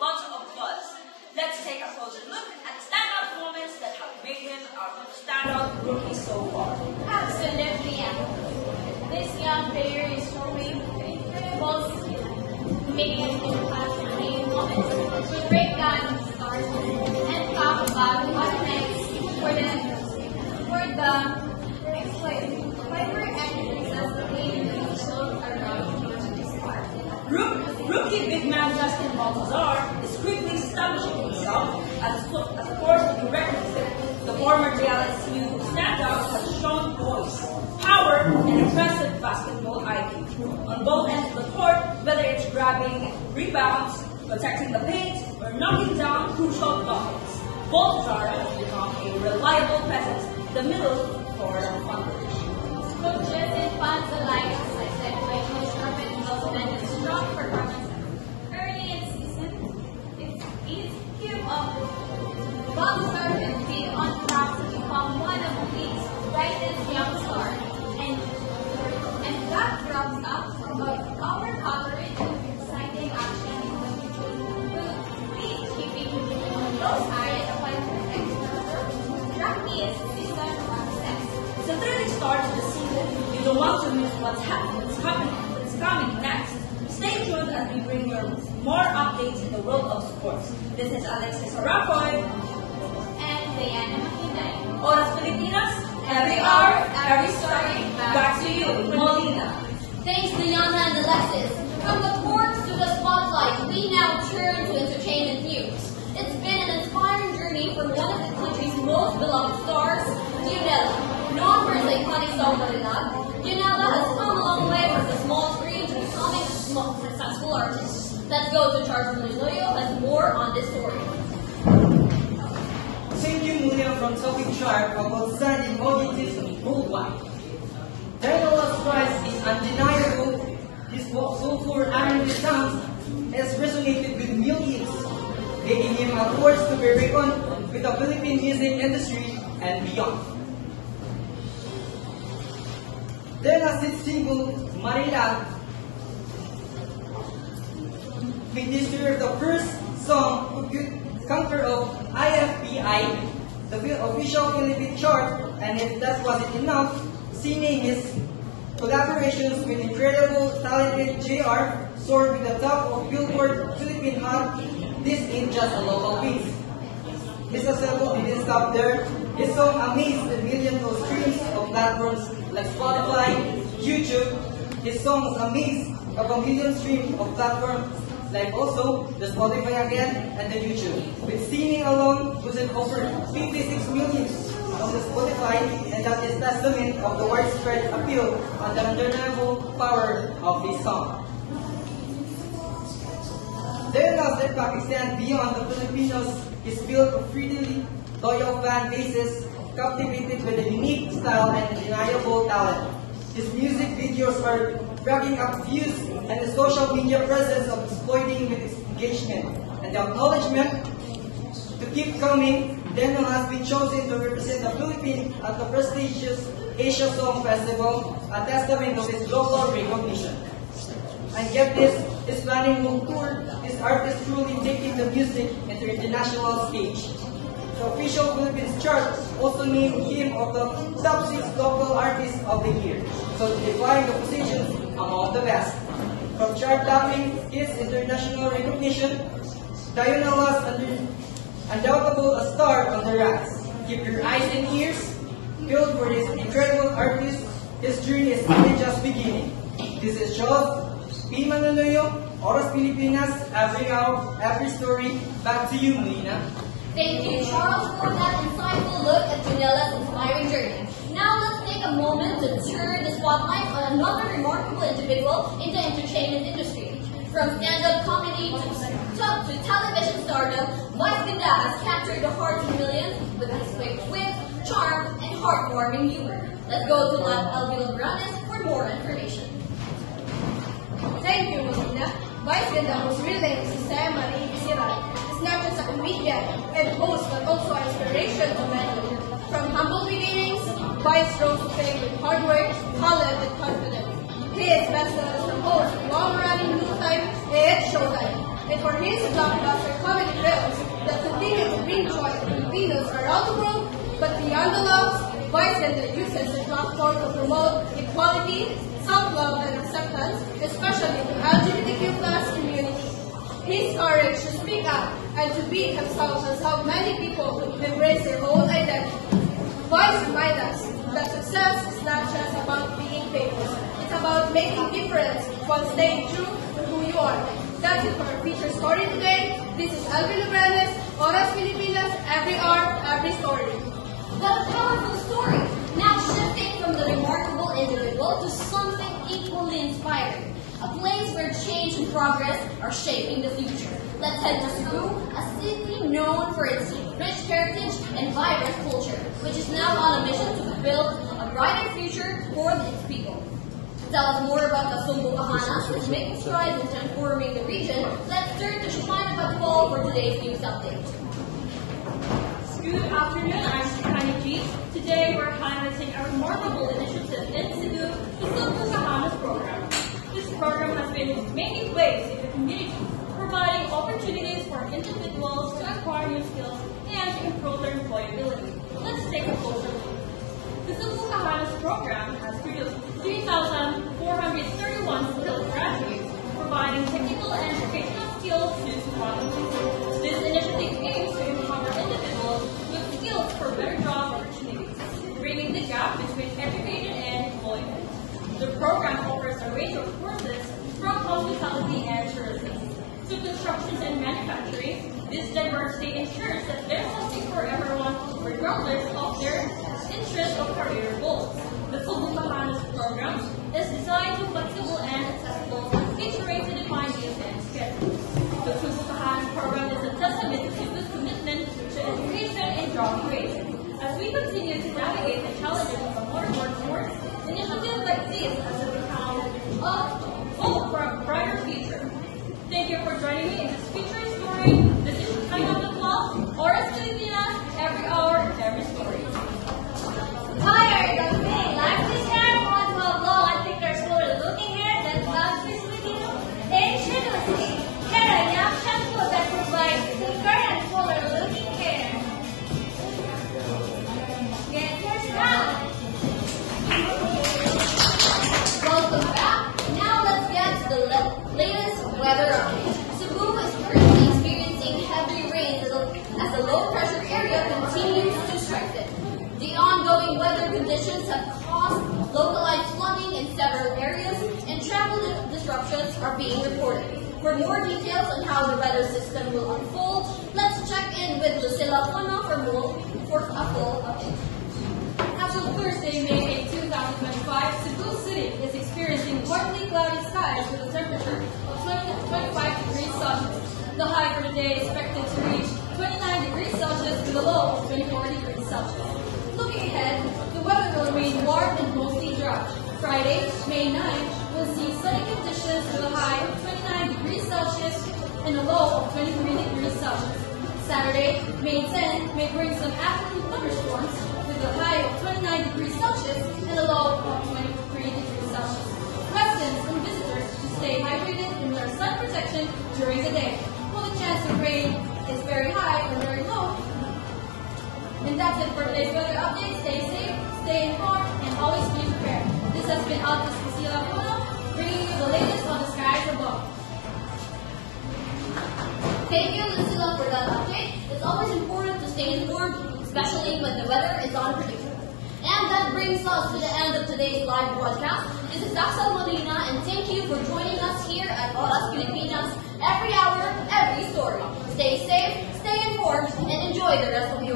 lots of buzz. Let's take a closer look at the standout moments that have made him our most standout rookie so far. Absolutely, yeah. This young player is showing incredible skill, making it into class-winning moments to break down his stars and talk about what next for the exploit. Fiber and sustained shows around this part. Rookie big man Justin Baltazar is quickly establishing himself as a force to be reckoned with. The former JLSU standout has shown voice, power, and impressive basketball IQ. On both ends of the court, whether it's grabbing rebounds, protecting the paint, or knocking down crucial buckets, Baltazar has become a reliable presence in the middle for the competition. Coaches and fans alike, as I said, my coach Robin implemented strong performance early in the season. It's cube of Baltazar could be on track to become one of the league's brightest young stars. And that wraps up our coverage of exciting action in the future. We'll be keeping a close eye on the rugby is season success. It's a thrilling start to the season. You don't want to miss what's coming next. Stay tuned as we bring you more updates in the world of sports. This is Alexis Arapoy And Diana Makinday. Oras Pilipinas, every hour, every story. Back to you, Molina. Thanks, Diana and Alexis. From the courts to the spotlight, we now turn to entertainment news. It's been an inspiring journey for one of the country's most beloved stars, Gianella. Known for his iconic song Marinag, Gianella has come a long way from the small screen to becoming a successful artist. Let's go to Charles Muliloyo and more on this story. Thank you, Mulia, from Topic Chart of outstanding audiences worldwide. Gianella's prize is undeniable. His soulful R&B sounds has resonated with millions, making him a force to be reckoned with the Philippine music industry and beyond. Gianella's hit single, Marinag, made history of the first song to conquer of IFPI, the official Philippine chart, and if that wasn't enough, singing his collaborations with incredible talented JR soared with the top of Billboard Philippine Hot. This ain't just a local piece. His successful didn't stop there. His song amazed the millions of streams of platforms like Spotify, YouTube. His songs amazed of a million streams of platforms like also the Spotify again and the YouTube. With singing alone, was it over 56 million on the Spotify, and that is testament of the widespread appeal and the undeniable power of this song. Gianella's impact extends beyond the Filipinos. Is built of freely loyal fan bases, captivated with a unique style and undeniable talent. His music videos are racking up views, and the social media presence of exploiting with its engagement and the acknowledgement to keep coming. Gianella has been chosen to represent the Philippines at the prestigious Asia Song Festival, a testament of his global recognition. And yet this planning will tour, this artist truly taking the music into the international stage. The official Philippines chart also named him of the top 6 local artists of the year, so defying the positions among the best. From chart topping his international recognition, Gianella's undoubtable a star on the rise. Keep your eyes and ears peeled for this incredible artist. His journey is only just beginning. This is Charles P. Manaloyo, Oras Pilipinas, every hour, every story. Back to you, Molina. Thank you, Charles, for that insightful look at Gianella's inspiring journey. Now let's take a moment to turn the spotlight on another remarkable individual in the entertainment industry. From stand-up comedy to television stardom, Vice Ganda has captured the hearts of millions with his quick wit, charm, and heartwarming humor. Let's go to Alvila Branes for more information. Thank you, Molina. Vice Ganda, whose real name is Jose Marie Isiral, is not just a comedian and host, but also an inspiration to many. From humble beginnings, Vice rose to fame with hard work, talent, and confidence. He is best known as the host of long-running noontime It's Showtime. and for his blockbuster comedy films that continue to bring joy to Filipinos around the world, but beyond the loves, Vice Ganda uses the platform to promote equality, self-love, and acceptance, especially to LGBTQ plus community. His courage to speak up and to be himself has helped many people embrace their own identity. Vice reminds us that success is not just about being famous. It's about making difference while staying true to who you are. That's it for our feature story today. This is Alvin Lobranes, Oras Pilipinas, every hour, every story. What a powerful story! Now shifting from the remarkable individual to something equally inspiring. A place where change and progress are shaping the future. Let's head to Cebu, a city known for its rich heritage and vibrant culture, which is now on a mission to build a brighter future for its people. To tell us more about the Sumbu Kahanas and making strides in transforming the region, let's turn to Shemina Patwal for today's news update. Good afternoon, I'm Shikani G. Today we're highlighting a remarkable initiative in Cebu, the Sumbu Kahanas program. This program has been making waves in the community, providing opportunities for individuals to acquire new skills and to improve their employability. Let's take a closer look. The Sumbu Kahanas program has produced 3,431 skilled graduates, providing technical and vocational skills to students. This initiative aims to empower individuals with skills for better job opportunities, bringing the gap between education and employment. The program offers a range of courses from hospitality and tourism to construction and manufacturing. This diversity ensures that there's something for everyone, regardless of their interest or career goals. The Sumbu Kahanas program is designed to be flexible and accessible, catering to defined needs and schedules. The Sumbu Kahanas program is a testament to Cebu's commitment to education and job creation. As we continue to navigate the challenges of the modern workforce, initiatives like these as a become hope for a brighter future. Thank you for joining me in this feature story. This is Shikani Patwal, Oras Pilipinas, every hour, every story. Tired of being like this hair on to a blow and pick our school looking hair that loves this with you? Ingenuously, hair and young shampoo that provides thicker and fuller looking hair. Get your style. Welcome back. Now let's get to the latest weather update. Cebu is currently experiencing heavy rains as the low-pressure area continues to strengthen. The ongoing weather conditions have caused localized flooding in several areas, and travel disruptions are being reported. For more details on how the weather system will unfold, let's check in with Lucilla Puno for a full update. As of Thursday, May 8, 2025, Cebu City is experiencing partly cloudy skies with a temperature of 20 to 25 degrees Celsius. The high for the day is expected to reach 29 degrees Celsius with a low of 24 degrees Celsius. Looking ahead, the weather will remain warm and mostly dry. Friday, May 9, will see sunny conditions with a high of 29 degrees Celsius and a low of 23 degrees Celsius. Saturday, May 10, may bring some afternoon thunderstorms with a high of 29 degrees Celsius and a low of 23 degrees Celsius. Residents and visitors should stay hydrated and wear sun protection during the day, while the chance of rain is very high or very low. And that's it for today's weather update. Stay safe, stay informed, and always be prepared. This has been Altus Lucila Puno, bringing you the latest on the skies above. Thank you, Lucilla, for that update. It's always important to stay informed, especially when the weather is unpredictable. And that brings us to the end of today's live broadcast. This is Axel Molina, and thank you for joining us here at Oras Pilipinas, every hour, every story. Stay safe, stay informed, and enjoy the rest of your